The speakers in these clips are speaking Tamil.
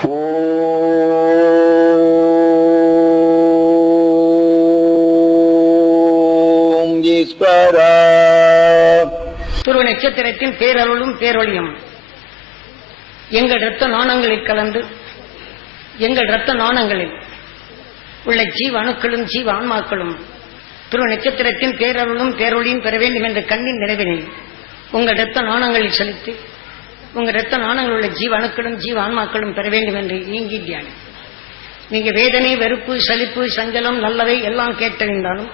ஓம் ஈஸ்வரா. துருவ நட்சத்திரத்தின் பேரருளும் பேரொழியும் எங்கள் இரத்த நாணங்களில் கலந்து எங்கள் இரத்த நாணங்களில் உள்ள ஜீவ அணுக்களும் ஜீவ ஆன்மாக்களும் துருவ நட்சத்திரத்தின் பேரருளும் பேரொழியும் பெற வேண்டும் என்ற கண்ணின் நிறைவினை உங்கள் இரத்த நாணங்களில் செலுத்தி உங்கள் இரத்த நாணங்கள் உள்ள ஜீவ அணுக்களும் ஜீவ ஆன்மாக்களும் பெற வேண்டும் என்று நீங்கி தியானம். நீங்க வேதனை, வெறுப்பு, சலிப்பு, சஞ்சலம், நல்லவை எல்லாம் கேட்டறிந்தாலும்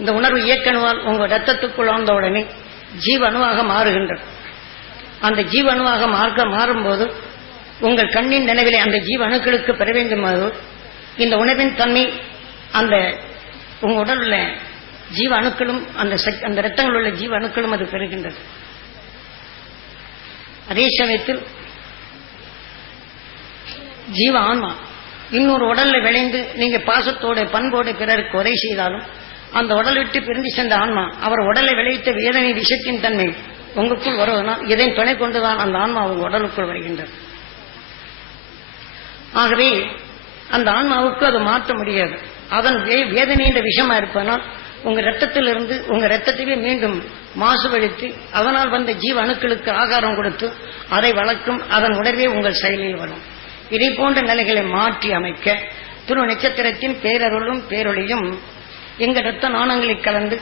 இந்த உணர்வு இயக்கணுவால் உங்கள் ரத்தத்துக்குள் ஆழ்ந்த உடனே ஜீவ அணுவாக மாறுகின்றது. அந்த ஜீவ அணுவாக மாறும்போது உங்கள் கண்ணின் நினைவிலே அந்த ஜீவ அணுக்களுக்கு பெற வேண்டுமாறு இந்த உணவின் தன்மை அந்த உங்க உடல் உள்ள ஜீவ அணுக்களும் அந்த இரத்தங்கள் உள்ள ஜீவ அணுக்களும் அது பெறுகின்றது. அதே சமயத்தில் ஜீவ ஆன்மா இன்னொரு உடல்ல விளைந்து நீங்க பாசத்தோட பண்போடு பிறருக்கு உரை செய்தாலும் அந்த உடல் விட்டு பிரிந்து சென்ற ஆன்மா அவர் உடலை விளைவித்த வேதனை விஷத்தின் தன்மை உங்களுக்குள் வருவதனால் இதை துணை கொண்டுதான் அந்த ஆன்மா உங்க உடலுக்குள் வருகின்றது. ஆகவே அந்த ஆன்மாவுக்கு அது மாற்ற முடியாது. அதன் வேதனை என்ற விஷமா இருப்பதனால் உங்க ரத்தத்திலிருந்து உங்க ரத்தத்தையே மீண்டும் மாசுபடுத்தி அதனால் வந்த ஜீவ அணுக்களுக்கு ஆகாரம் கொடுத்து அதை வளர்க்கும். அதன் உடனே உங்கள் செயலில் வரும். இதை போன்ற நிலைகளை மாற்றி அமைக்க துருவ நட்சத்திரத்தின் பேரருளும் பேரொழியும் எங்க இரத்த நாணங்களில் கலந்து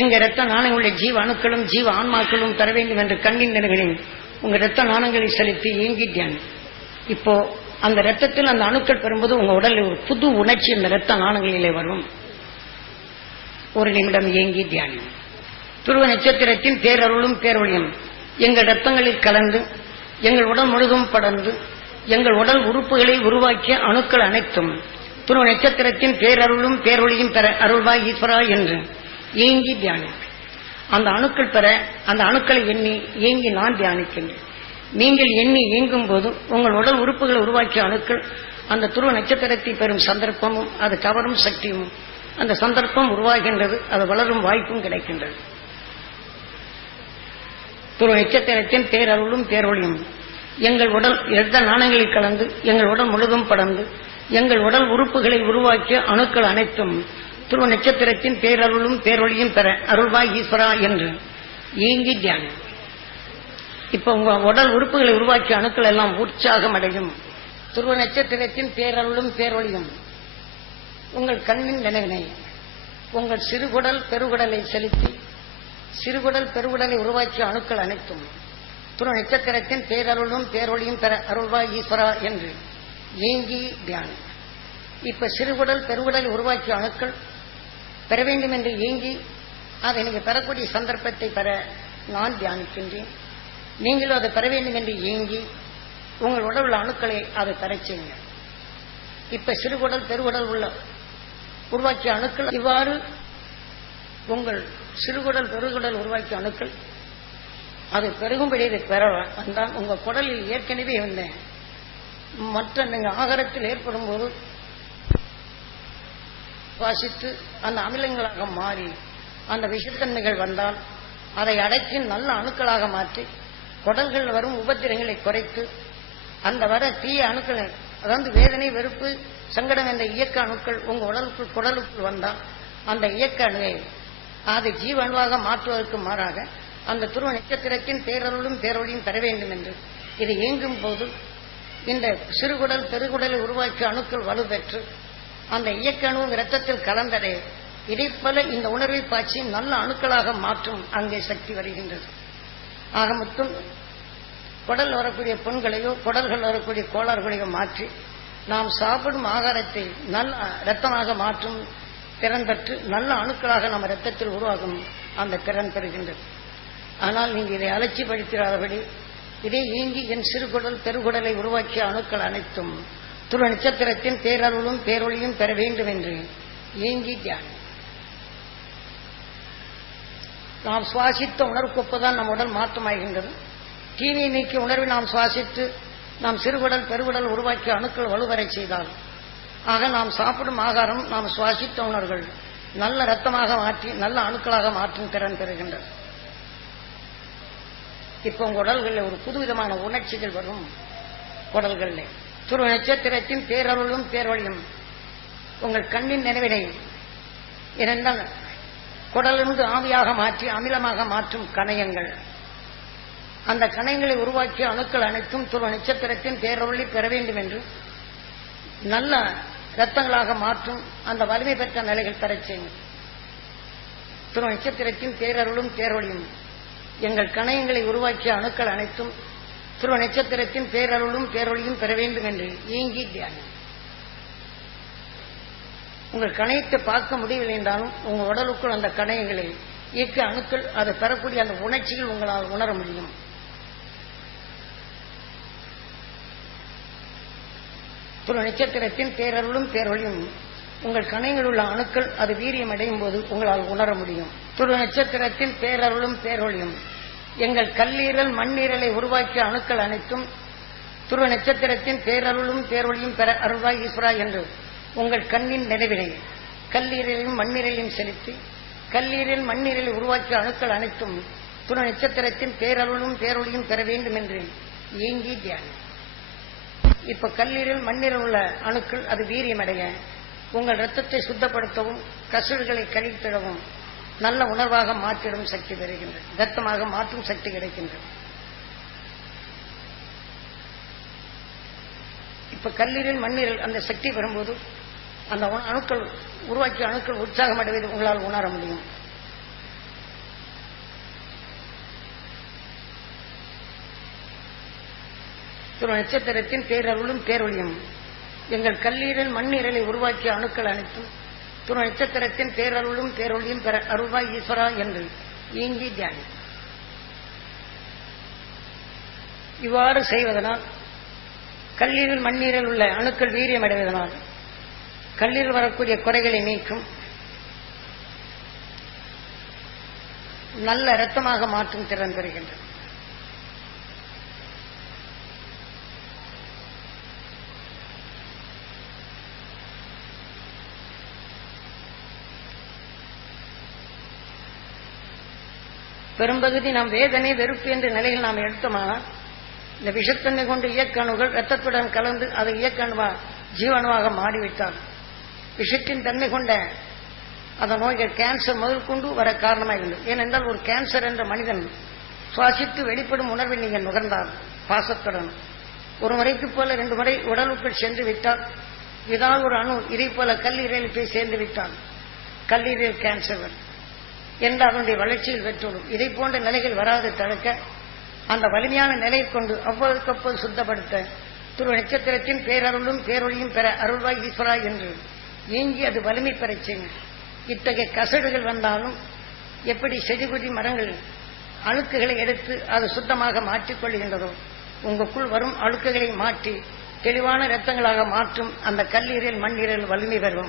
எங்க இரத்த நாணங்களுடைய ஜீவ அணுக்களும் ஜீவ ஆன்மாக்களும் தர வேண்டும் என்று கண்ணின் நினைவினை உங்க இரத்த நாணங்களை செலுத்தி ஏங்கி தியானம். இப்போ அந்த இரத்தத்தில் அந்த அணுக்கள் பெறும்போது உங்க உடலில் ஒரு புது உணர்ச்சி இந்த இரத்த நாணங்களிலே வரும். ஒரு நிமிடம் ஏங்கி தியானம். துருவ நட்சத்திரத்தின் பேரருளும் பேரொழியும் எங்கள் இரத்தங்களில் கலந்து எங்கள் உடல் முழுதும் படர்ந்து எங்கள் உடல் உறுப்புகளை உருவாக்கிய அணுக்கள் அனைத்தும் துருவ நட்சத்திரத்தின் பேரருளும் பேரொழியும் பெற அருள்வாய் ஈஸ்வரா என்று ஏங்கி தியானம். அந்த அணுக்கள் பெற அந்த அணுக்களை எண்ணி ஏங்கி நான் தியானிக்கின்றேன். நீங்கள் எண்ணி இயங்கும் போது உங்கள் உடல் உறுப்புகளை உருவாக்கிய அணுக்கள் அந்த துருவ நட்சத்திரத்தை பெறும் சந்தர்ப்பமும் அது கவரும் சக்தியும் அந்த சந்தர்ப்பம் உருவாகின்றது. அது வளரும் வாய்ப்பும் கிடைக்கின்றது. துருவ நட்சத்திரத்தின் பேரருளும் பேரொழியும் எங்கள் உடல் இரத்த நாணங்களில் கலந்து எங்கள் உடல் முழுதும் படர்ந்து எங்கள் உடல் உறுப்புகளை உருவாக்கிய அணுக்கள் அனைத்தும் துருவ நட்சத்திரத்தின் பேரருளும் பேரொழியும் பெற அருள்வாய் ஈஸ்வரா என்று ஏங்கி தியானம். இப்ப உங்க உடல் உறுப்புகளை உருவாக்கிய அணுக்கள் எல்லாம் உற்சாகம் அடையும். துருவ நட்சத்திரத்தின் பேரருளும் பேரொழியும் உங்கள் கண்ணின் நினைவினை உங்கள் சிறுகுடல் பெருகுடலை செலுத்தி சிறுகுடல் பெருகுடலை உருவாக்கிய அணுக்கள் அனைத்தும் துருவ நட்சத்திரத்தின் பேரருளும் பேரொழியும் பெற அருள்வாய் ஈஸ்வரா என்று ஏங்கி தியானம். இப்ப சிறுகுடல் பெருகுடலை உருவாக்கிய அணுக்கள் பெற வேண்டும் என்று ஏங்கி அதை நீங்க பெறக்கூடிய சந்தர்ப்பத்தை பெற நான் தியானிக்கின்றேன். நீங்களும் அதை பெற வேண்டும் என்று ஏங்கி உங்கள் உடல் உள்ள அணுக்களை அதை பெறச் செய்யுங்க. இப்ப சிறுகுடல் பெருகுடல் உள்ள உருவாக்கிய அணுக்கள் இவ்வாறு உங்கள் சிறுகுடல் பெருகுடல் உருவாக்கிய அணுக்கள் அது பெருகும்படி இதை பெற வந்தால் உங்க குடலில் ஏற்கனவே வந்த மற்ற நீங்க ஆகாரத்தில் ஏற்படும் போது சுவாசித்து அந்த அமிலங்களாக மாறி அந்த விஷத்தன்மைகள் வந்தால் அதை அடக்கி நல்ல அணுக்களாக மாற்றி குடல்கள் வரும் உபத்திரங்களை குறைத்து அந்த வர தீய அணுக்கள் அதாவது வேதனை, வெறுப்பு, சங்கடம் என்ற இயக்க அணுக்கள் உங்க உடலுக்குள் குடலுக்குள் வந்தால் அந்த இயக்க அணுவை அதை ஜீவ அணுவாக மாற்றுவதற்கு மாறாக அந்த துருவ நட்சத்திரத்தின் பேரருளும் பேரொழியும் பெற வேண்டும் என்று இது இயங்கும் போது இந்த சிறுகுடல் பெருகுடலை உருவாக்கிய அணுக்கள் வலுப்பெற்று அந்த இயக்க அணு இரத்தத்தில் கலந்ததை இதைப்போல இந்த உணர்வை பாய்ச்சி நல்ல அணுக்களாக மாற்றும் அங்கே சக்தி வருகின்றது. ஆக மொத்தம் குடல் வரக்கூடிய புண்களையோ குடல்கள் வரக்கூடிய கோளாறுகளையோ மாற்றி நாம் சாப்பிடும் ஆகாரத்தை நல்ல இரத்தமாக மாற்றும் திறன் பெற்று நல்ல அணுக்களாக நம்ம இரத்தத்தில் உருவாகும் அந்த திறன் பெறுகின்றது. ஆனால் நீங்க இதை அலட்சிப்படுத்தாதபடி இதை ஏங்கி என் சிறுகுடல் பெருகுடலை உருவாக்கிய அணுக்கள் அனைத்தும் துருவ நட்சத்திரத்தின் பேரருளும் பேரொழியும் பெற வேண்டும் என்று ஏங்கி தியானம். நாம் சுவாசித்த உணர்வுக்கொப்பதான் நம் உடல் மாற்றமாகின்றது. தீமையை நீக்கிய உணர்வை நாம் சுவாசித்து நாம் சிறுகுடல் பெருகுடல் உருவாக்கிய அணுக்கள் வலுவரை செய்தால் ஆக நாம் சாப்பிடும் ஆகாரம் நாம் சுவாசித்த உணர்வுகள் நல்ல இரத்தமாக மாற்றி நல்ல அணுக்களாக மாற்றும் திறன் பெறுகின்றது. இப்ப உங்க உடல்களில் ஒரு புதுவிதமான உணர்ச்சிகள் வரும். குடல்களில் துருவ நட்சத்திரத்தின் பேரருளும் பேரொழியும் உங்கள் கண்ணின் நினைவினை ஏனென்றால் குடலிருந்து ஆவியாக மாற்றி அமிலமாக மாற்றும் கணையங்கள், அந்த கணையங்களை உருவாக்கிய அணுக்கள் அனைத்தும் துருவ நட்சத்திரத்தின் பேரொழி பெற வேண்டும் என்று நல்ல இரத்தங்களாக மாற்றும் அந்த வலிமை பெற்ற நிலைகள் பெறச் செய்யும். துருவ நட்சத்திரத்தின் பேரருளும் பேரொழியும் எங்கள் கணையங்களை உருவாக்கிய அணுக்கள் அனைத்தும் துருவ நட்சத்திரத்தின் பேரருளும் பேரொழியும் பெற வேண்டும் என்று ஏங்கி தியானம். உங்கள் கணையத்தை பார்க்க முடியவில்லை என்றாலும் உங்கள் உடலுக்குள் அந்த கணையங்களை இயக்க அணுக்கள் அதை பெறக்கூடிய அந்த உணர்ச்சிகள் உங்களால் உணர முடியும். துருவ நட்சத்திரத்தின் பேரருளும் பேரொழியும் உங்கள் கணையில் உள்ள அணுக்கள் அது வீரியம் அடையும் போது உங்களால் உணர முடியும். துருவ நட்சத்திரத்தின் பேரருளும் பேரொழியும் எங்கள் கல்லீரல் மண்ணீரலை உருவாக்கிய அணுக்கள் அனைத்தும் துருவ நட்சத்திரத்தின் பேரருளும் பேரொழியும் பெற அருள்வாய் ஈஸ்வரா என்று உங்கள் கண்ணின் நினைவினை கல்லீரலையும் மண்ணீரலையும் செலுத்தி கல்லீரல் மண்ணீரலை உருவாக்கிய அணுக்கள் அனைத்தும் துருவ நட்சத்திரத்தின் பேரருளும் பேரொழியும் பெற வேண்டும் என்று ஏங்கி தியானம். இப்ப கல்லீரல் மண்ணீரல் உள்ள அணுக்கள் அது வீரியமடைய உங்கள் இரத்தத்தை சுத்தப்படுத்தவும் கசடுகளை கழித்திடவும் நல்ல உணர்வாக மாற்றிடும் சக்தி பெறுகின்றது, இரத்தமாக மாற்றும் சக்தி கிடைக்கின்றது. இப்ப கல்லீரல் மண்ணீரல் அந்த சக்தி பெறும்போது அந்த அணுக்கள் உருவாக்கிய அணுக்கள் உற்சாகம் அடைவதை உங்களால் உணர முடியும். துருவ நட்சத்திரத்தின் பேரருளும் பேரொழியும் எங்கள் கல்லீரல் மண்ணீரலை உருவாக்கிய அணுக்கள் அனைத்தும் துருவ நட்சத்திரத்தின் பேரருளும் பேரொழியும் பெற அருள்வாய் ஈஸ்வரா என்று ஏங்கி தியானம். இவ்வாறு செய்வதனால் கல்லீரல் மண்ணீரல் உள்ள அணுக்கள் வீரியம் அடைவதனால் கல்லீரல் வரக்கூடிய குறைகளை நீக்கும், நல்ல இரத்தமாக மாற்றும் திறன் பெறுகின்றது. பெரும்பகுதி நாம் வேதனை வெறுப்பு என்ற நிலையில் நாம் எடுத்தோமானால் இந்த விஷத்தன்மை கொண்டு இயக்க அணுகள் இரத்தத்துடன் கலந்து அது இயக்க அணுவா ஜீவணுவாக மாறிவிட்டால் விஷத்தின் தன்மை கொண்ட அந்த நோய்கள் கேன்சர் முதல் கொண்டு வர காரணமாகின்றது. ஏனென்றால் ஒரு கேன்சர் என்ற மனிதன் சுவாசித்து வெளிப்படும் உணர்வை நீங்கள் நுகர்ந்தால் பாசத்துடன் ஒரு முறைக்கு போல 2 முறை உடலுக்குள் சென்று விட்டால் ஏதாவது ஒரு அணு இதை போல கல்லீரலில் போய் சேர்ந்து விட்டால் கல்லீரல் கேன்சர் என்று அதனுடைய வளர்ச்சியில் பெற்றுள்ளோம். இதை போன்ற நிலைகள் வராது தடுக்க அந்த வலிமையான நிலையை கொண்டு அவ்வளவுக்கப்போது சுத்தப்படுத்த துருவ நட்சத்திரத்தின் பேரருளும் பேரொழியும் பெற அருள்வாய் ஈஸ்வரா என்று ஏங்கி அது வலிமை பெறச் செய்யும். இத்தகைய கசடுகள் வந்தாலும் எப்படி செடிகுடி மரங்கள் அழுக்குகளை எடுத்து அது சுத்தமாக மாற்றிக்கொள்கின்றதோ உங்களுக்குள் வரும் அழுக்குகளை மாற்றி தெளிவான இரத்தங்களாக மாற்றும் அந்த கல்லீரல் மண்ணீரல் வலிமை பெறும்.